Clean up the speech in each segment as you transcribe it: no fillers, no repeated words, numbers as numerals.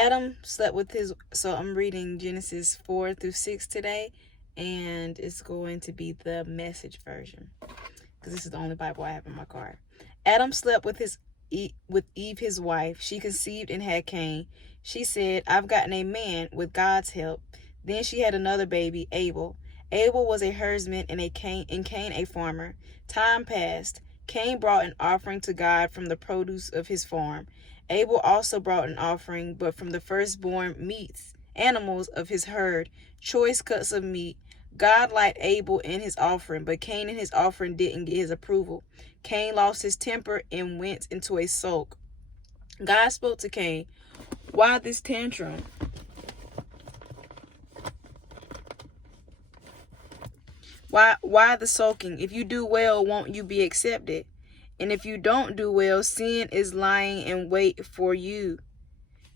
Adam slept with his, so I'm reading Genesis 4 through 6 today, and it's going to be the Message version, because this is the only Bible I have in my car. Adam slept with Eve, his wife. She conceived and had Cain. She said, I've gotten a man with God's help. Then she had another baby, Abel. Abel was a herdsman and Cain a farmer. Time passed. Cain brought an offering to God from the produce of his farm. Abel also brought an offering, but from the firstborn animals of his herd, choice cuts of meat. God liked Abel and his offering, but Cain and his offering didn't get his approval. Cain lost his temper and went into a sulk. God spoke to Cain, why this tantrum? Why the sulking? If you do well, won't you be accepted? And if you don't do well, sin is lying in wait for you,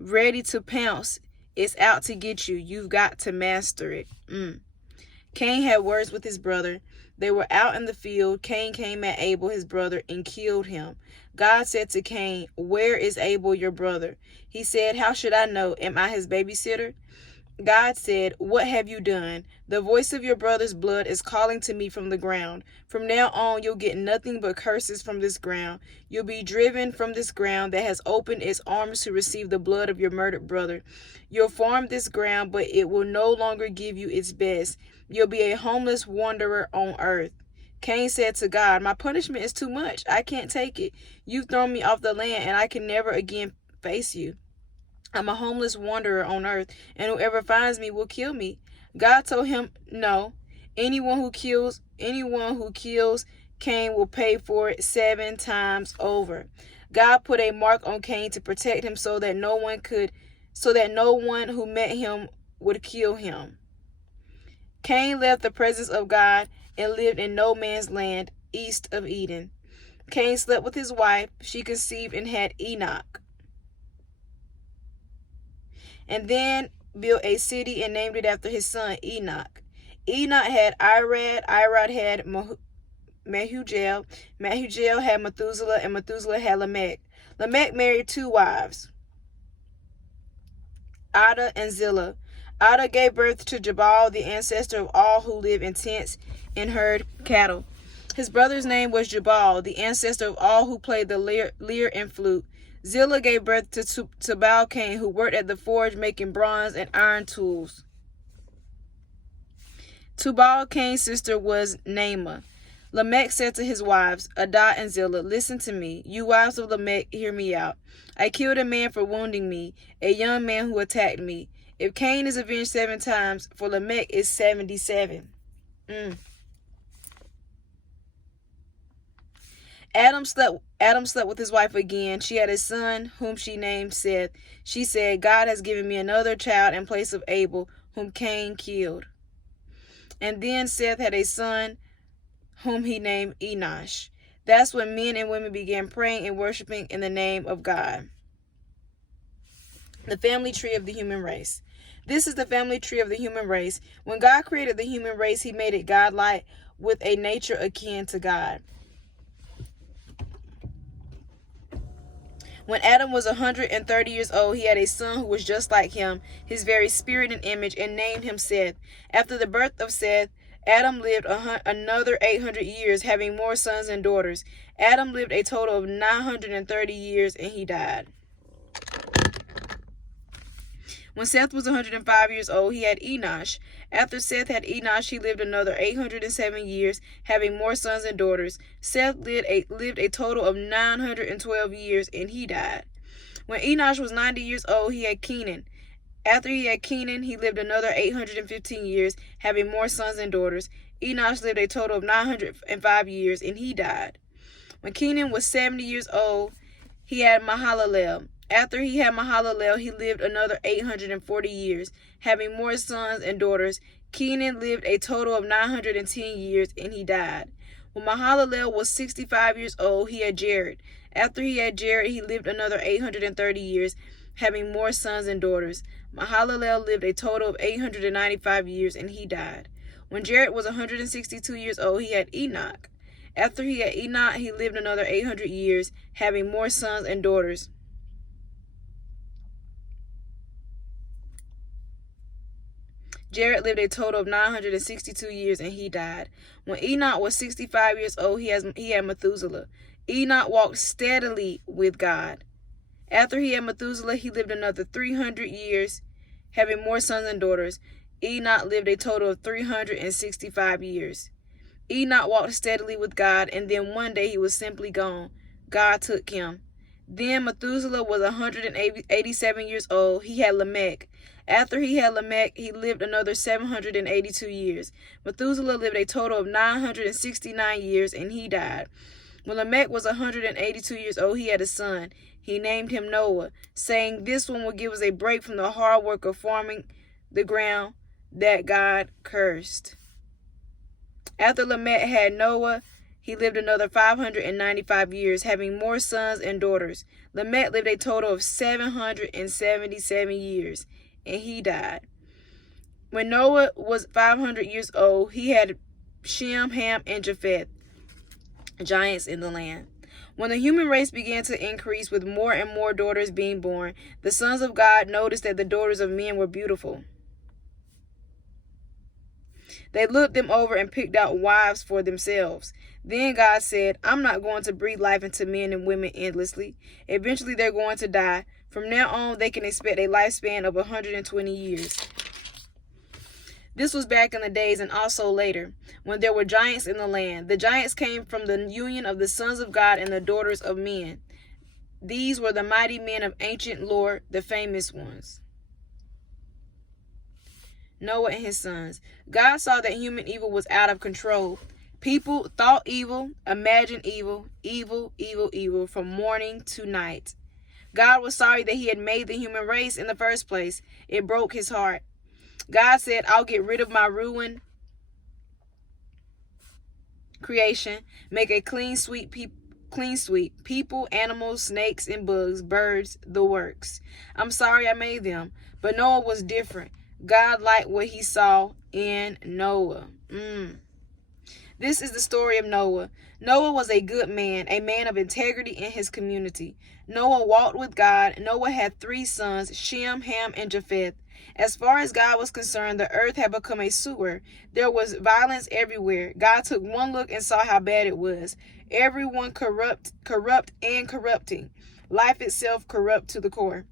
ready to pounce. It's out to get you. You've got to master it. Cain had words with his brother. They were out in the field. Cain came at Abel, his brother, and killed him. God said to Cain, where is Abel, your brother? He said, how should I know? Am I his babysitter? God said, what have you done? The voice of your brother's blood is calling to me from the ground. From now on, you'll get nothing but curses from this ground. You'll be driven from this ground that has opened its arms to receive the blood of your murdered brother. You'll farm this ground, but it will no longer give you its best. You'll be a homeless wanderer on earth. Cain said to God, my punishment is too much. I can't take it. You've thrown me off the land, and I can never again face you. I'm a homeless wanderer on earth, and whoever finds me will kill me. God told him, no. Anyone who kills Cain will pay for it 7 times over. God put a mark on Cain to protect him so that no one who met him would kill him. Cain left the presence of God and lived in no man's land east of Eden. Cain slept with his wife. She conceived and had Enoch. And then built a city and named it after his son Enoch. Enoch had Irad. Irad had Mehujael. Mehujael had Methuselah, and Methuselah had Lamech. Lamech married 2 wives, Ada and Zillah. Ada gave birth to Jabal, the ancestor of all who live in tents and herd cattle. His brother's name was Jabal, the ancestor of all who played the lyre and flute. Zillah gave birth to Tubal Cain, who worked at the forge making bronze and iron tools. Tubal Cain's sister was Naamah. Lamech said to his wives, Ada and Zillah, listen to me. You wives of Lamech, hear me out. I killed a man for wounding me, a young man who attacked me. If Cain is avenged 7 times, for Lamech is 77. Adam slept with his wife again. She had a son whom she named Seth. She said, God has given me another child in place of Abel, whom Cain killed. And then Seth had a son whom he named Enosh. That's when men and women began praying and worshiping in the name of God. The family tree of the human race. This is the family tree of the human race. When God created the human race, he made it godlike with a nature akin to God. When Adam was 130 years old, he had a son who was just like him, his very spirit and image, and named him Seth. After the birth of Seth, Adam lived another 800 years, having more sons and daughters. Adam lived a total of 930 years, and he died. When Seth was 105 years old, he had Enosh. After Seth had Enosh, he lived another 807 years, having more sons and daughters. Seth lived a total of 912 years, and he died. When Enosh was 90 years old, he had Kenan. After he had Kenan, he lived another 815 years, having more sons and daughters. Enosh lived a total of 905 years, and he died. When Kenan was 70 years old, he had Mahalalel. After he had Mahalalel, he lived another 840 years, having more sons and daughters. Kenan lived a total of 910 years, and he died. When Mahalalel was 65 years old, he had Jared. After he had Jared, he lived another 830 years, having more sons and daughters. Mahalalel lived a total of 895 years, and he died. When Jared was 162 years old, he had Enoch. After he had Enoch, he lived another 800 years, having more sons and daughters. Jared lived a total of 962 years, and he died. When Enoch was 65 years old, he had Methuselah. Enoch walked steadily with God. After he had Methuselah, he lived another 300 years, having more sons and daughters. Enoch lived a total of 365 years. Enoch walked steadily with God, and then one day he was simply gone. God took him. Then Methuselah was 187 years old. He had Lamech. After he had Lamech, he lived another 782 years. Methuselah lived a total of 969 years, and he died. When Lamech was 182 years old, he had a son. He named him Noah, saying, "This one will give us a break from the hard work of farming the ground that God cursed." After Lamech had Noah, he lived another 595 years, having more sons and daughters. Lamech lived a total of 777 years, and he died. When Noah was 500 years old, he had Shem, Ham, and Japheth, giants in the land. When the human race began to increase with more and more daughters being born, the sons of God noticed that the daughters of men were beautiful. They looked them over and picked out wives for themselves. Then God said, "I'm not going to breathe life into men and women endlessly. Eventually they're going to die. From now on, they can expect a lifespan of 120 years. This was back in the days and also later, when there were giants in the land. The giants came from the union of the sons of God and the daughters of men. These were the mighty men of ancient lore, the famous ones. Noah and his sons. God saw that human evil was out of control. People thought evil, imagined evil, evil from morning to night. God was sorry that he had made the human race in the first place. It broke his heart. God said, "I'll get rid of my ruined creation, make a clean sweep, people, animals, snakes, and bugs, birds, the works. I'm sorry I made them." But Noah was different. God liked what he saw in Noah. This is the story of Noah. Noah was a good man, a man of integrity in his community. Noah walked with God. Noah had 3 sons, Shem, Ham, and Japheth. As far as God was concerned, the earth had become a sewer. There was violence everywhere. God took one look and saw how bad it was. Everyone corrupt and corrupting. Life itself corrupt to the core.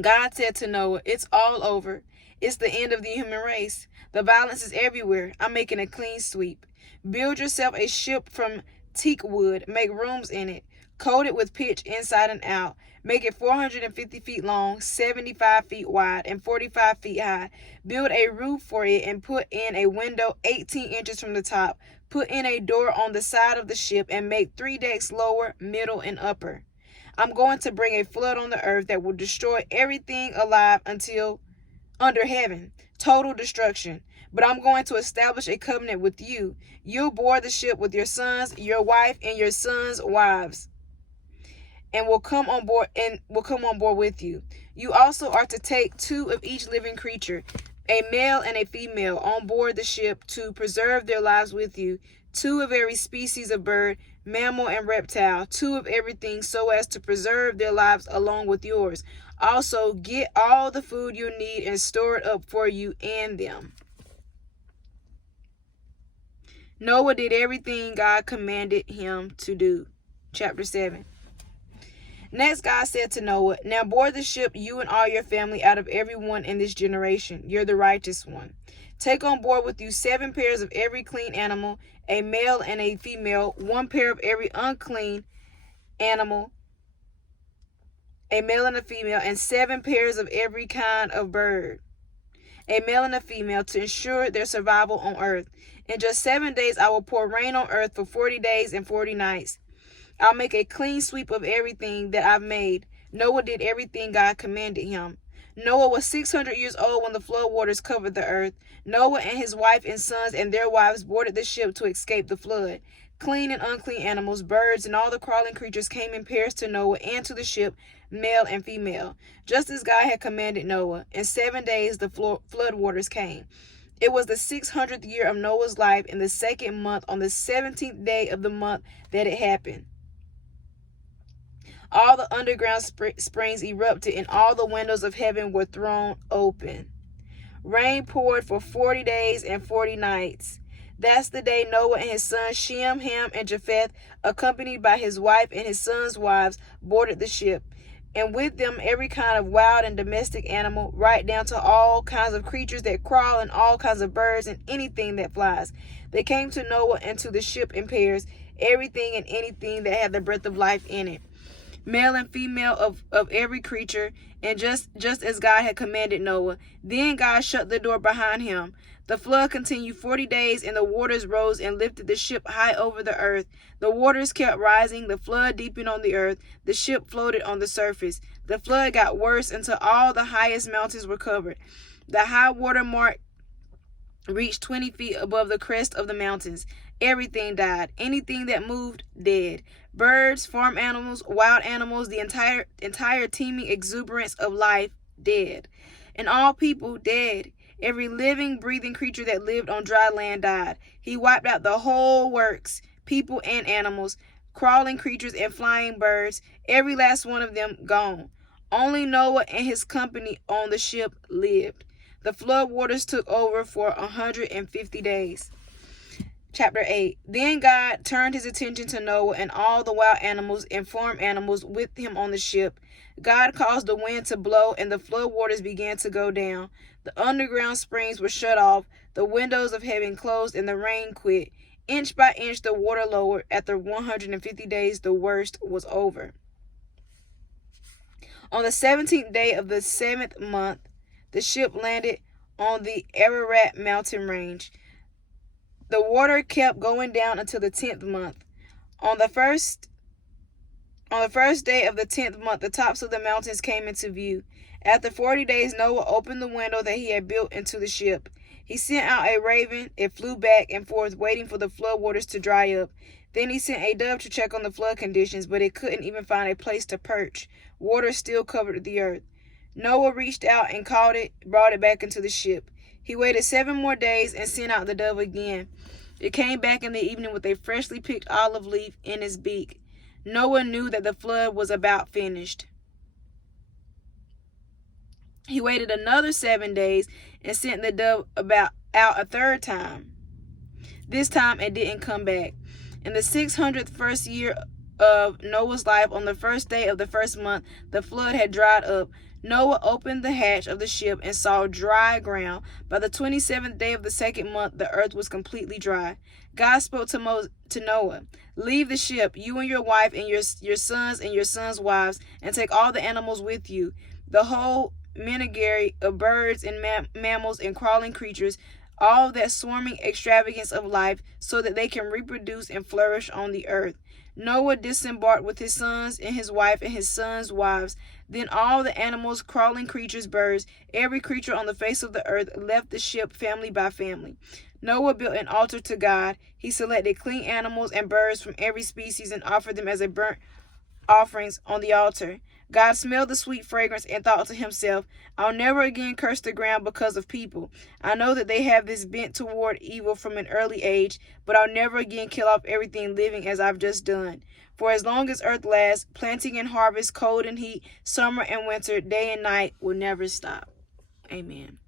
God said to Noah, "It's all over. It's the end of the human race. The violence is everywhere. I'm making a clean sweep. Build yourself a ship from teak wood. Make rooms in it. Coat it with pitch inside and out. Make it 450 feet long, 75 feet wide, and 45 feet high. Build a roof for it and put in a window 18 inches from the top. Put in a door on the side of the ship and make 3 decks lower, middle, and upper. I'm going to bring a flood on the earth that will destroy everything alive until under heaven. Total destruction. But I'm going to establish a covenant with you. You'll board the ship with your sons, your wife, and your sons' wives, and will come on board with you. You also are to take 2 of each living creature, a male and a female, on board the ship to preserve their lives with you. 2 of every species of bird, mammal, and reptile. 2 of everything, so as to preserve their lives along with yours. Also, get all the food you need and store it up for you and them." Noah did everything God commanded him to do. Chapter 7. Next, God said to Noah, "Now board the ship, you and all your family, out of everyone in this generation. You're the righteous one. Take on board with you 7 pairs of every clean animal, a male and a female, 1 pair of every unclean animal, a male and a female, and 7 pairs of every kind of bird, a male and a female, to ensure their survival on earth. In just 7 days I will pour rain on earth for 40 days and 40 nights. I'll make a clean sweep of everything that I've made." Noah did everything God commanded him. Noah was 600 years old when the flood waters covered the earth. Noah and his wife and sons and their wives boarded the ship to escape the flood. Clean and unclean animals, birds, and all the crawling creatures came in pairs to Noah and to the ship, male and female, just as God had commanded Noah. In 7 days the flood waters came. It was the 600th year of Noah's life, in the 2nd month, on the 17th day of the month, that it happened. All the underground springs erupted, and all the windows of heaven were thrown open. Rain poured for 40 days and 40 nights. That's the day Noah and his sons Shem, Ham, and Japheth, accompanied by his wife and his sons' wives, boarded the ship, and with them every kind of wild and domestic animal, right down to all kinds of creatures that crawl and all kinds of birds and anything that flies. They came to Noah and to the ship in pairs, everything and anything that had the breath of life in it, male and female of every creature, and just as God had commanded Noah. Then God shut the door behind him. The flood continued 40 days, and the waters rose and lifted the ship high over the earth. The waters kept rising, the flood deepened on the earth. The ship floated on the surface. The flood got worse until all the highest mountains were covered. The high water mark reached 20 feet above the crest of the mountains. Everything died. Anything that moved, dead. Birds, farm animals, wild animals, the entire teeming exuberance of life, dead. And all people, dead. Every living, breathing creature that lived on dry land died. He wiped out the whole works, people and animals, crawling creatures and flying birds, every last one of them gone. Only Noah and his company on the ship lived. The flood waters took over for 150 days. Chapter 8. Then God turned his attention to Noah and all the wild animals and farm animals with him on the ship. God caused the wind to blow, and the flood waters began to go down. The underground springs were shut off, the windows of heaven closed, and the rain quit. Inch by inch the water lowered. After 150 days, the worst was over. On the 17th day of the 7th month, the ship landed on the Ararat mountain range. The water kept going down until the 10th month. On the first day of the 10th month, the tops of the mountains came into view. After 40 days, Noah opened the window that he had built into the ship. He sent out a raven. It flew back and forth, waiting for the flood waters to dry up. Then he sent a dove to check on the flood conditions, but it couldn't even find a place to perch. Water still covered the earth. Noah reached out and caught it, brought it back into the ship. He waited 7 more days and sent out the dove again. It came back in the evening with a freshly picked olive leaf in its beak. Noah knew that the flood was about finished. He waited another 7 days and sent the dove out a third time. This time it didn't come back. In the 601st year of Noah's life, on the first day of the first month, the flood had dried up. Noah opened the hatch of the ship and saw dry ground. By the 27th day of the second month, the earth was completely dry. God spoke to Noah, "Leave the ship, you and your wife and your sons and your sons' wives, and take all the animals with you, the whole menagerie of birds and mammals and crawling creatures, all that swarming extravagance of life, so that they can reproduce and flourish on the earth." Noah disembarked with his sons and his wife and his sons' wives. Then all the animals, crawling creatures, birds, every creature on the face of the earth left the ship family by family. Noah built an altar to God. He selected clean animals and birds from every species and offered them as a burnt offerings on the altar. God smelled the sweet fragrance and thought to himself, "I'll never again curse the ground because of people. I know that they have this bent toward evil from an early age, but I'll never again kill off everything living as I've just done. For as long as earth lasts, planting and harvest, cold and heat, summer and winter, day and night will never stop." Amen.